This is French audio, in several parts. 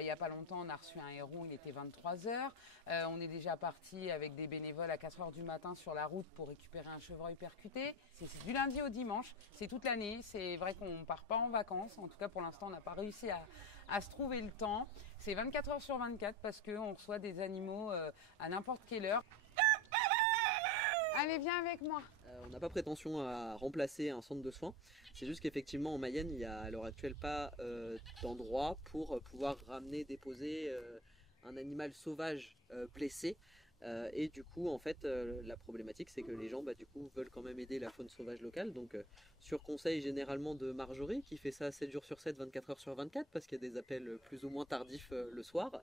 Il n'y a pas longtemps, on a reçu un héron, il était 23h. On est déjà parti avec des bénévoles à 4h du matin sur la route pour récupérer un chevreuil percuté. C'est du lundi au dimanche, c'est toute l'année. C'est vrai qu'on ne part pas en vacances. En tout cas, pour l'instant, on n'a pas réussi à se trouver le temps. C'est 24 heures sur 24 parce qu'on reçoit des animaux à n'importe quelle heure. Allez, viens avec moi. On n'a pas prétention à remplacer un centre de soins. C'est juste qu'effectivement en Mayenne, il n'y a à l'heure actuelle pas d'endroit pour pouvoir ramener, déposer un animal sauvage blessé. Et du coup, en fait, la problématique, c'est que les gens, du coup, veulent quand même aider la faune sauvage locale. Donc, sur conseil généralement de Marjorie, qui fait ça 7 jours sur 7, 24 heures sur 24, parce qu'il y a des appels plus ou moins tardifs le soir,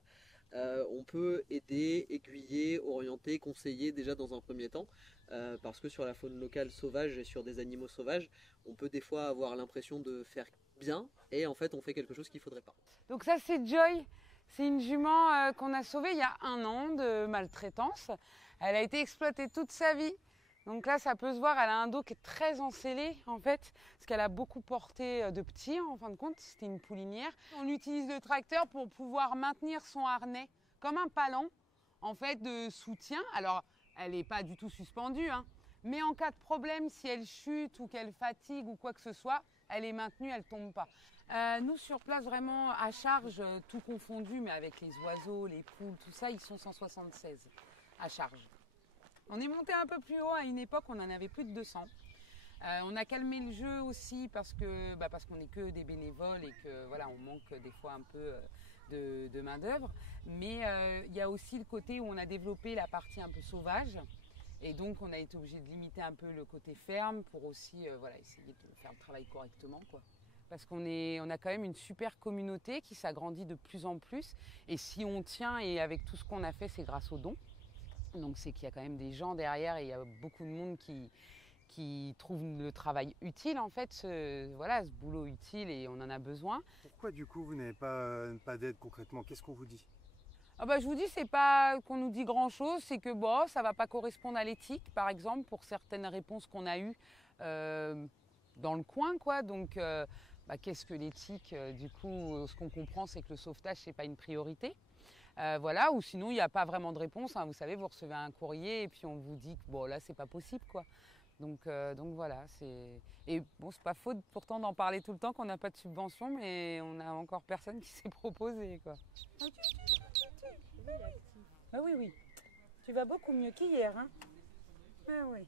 on peut aider, aiguiller, orienter, conseiller déjà dans un premier temps. Parce que sur la faune locale sauvage et sur des animaux sauvages, on peut des fois avoir l'impression de faire bien, et en fait, on fait quelque chose qu'il ne faudrait pas. Donc ça, c'est Joy. C'est une jument qu'on a sauvée il y a 1 an de maltraitance. Elle a été exploitée toute sa vie. Donc là, ça peut se voir, elle a un dos qui est très encellé en fait, parce qu'elle a beaucoup porté de petits en fin de compte, c'était une poulinière. On utilise le tracteur pour pouvoir maintenir son harnais comme un palan en fait de soutien. Alors, elle n'est pas du tout suspendue, hein, mais en cas de problème, si elle chute ou qu'elle fatigue ou quoi que ce soit, elle est maintenue, elle ne tombe pas. Nous, sur place, vraiment, à charge, tout confondu, mais avec les oiseaux, les poules, tout ça, ils sont 176 à charge. On est monté un peu plus haut, à une époque, on en avait plus de 200. On a calmé le jeu aussi parce qu'on n'est que des bénévoles et que voilà, on manque des fois un peu de main d'œuvre. Mais il y a aussi le côté où on a développé la partie un peu sauvage. Et donc, on a été obligé de limiter un peu le côté ferme pour aussi essayer de faire le travail correctement, quoi. Parce qu'on a quand même une super communauté qui s'agrandit de plus en plus. Et si on tient, et avec tout ce qu'on a fait, c'est grâce aux dons. Donc c'est qu'il y a quand même des gens derrière et il y a beaucoup de monde qui trouve le travail utile, en fait, ce boulot utile, et on en a besoin. Pourquoi du coup vous n'avez pas d'aide concrètement? Qu'est-ce qu'on vous dit? Je vous dis, c'est pas qu'on nous dit grand-chose, c'est que ça va pas correspondre à l'éthique, par exemple, pour certaines réponses qu'on a eues dans le coin, quoi. Donc, qu'est-ce que l'éthique? Du coup, ce qu'on comprend, c'est que le sauvetage, c'est pas une priorité. Ou sinon, il n'y a pas vraiment de réponse, hein. Vous savez, vous recevez un courrier et puis on vous dit que là, c'est pas possible, quoi. Donc voilà, c'est pas faute pourtant d'en parler tout le temps qu'on n'a pas de subvention, mais on n'a encore personne qui s'est proposé, quoi. Oui. Tu vas beaucoup mieux qu'hier, hein. Ah oui.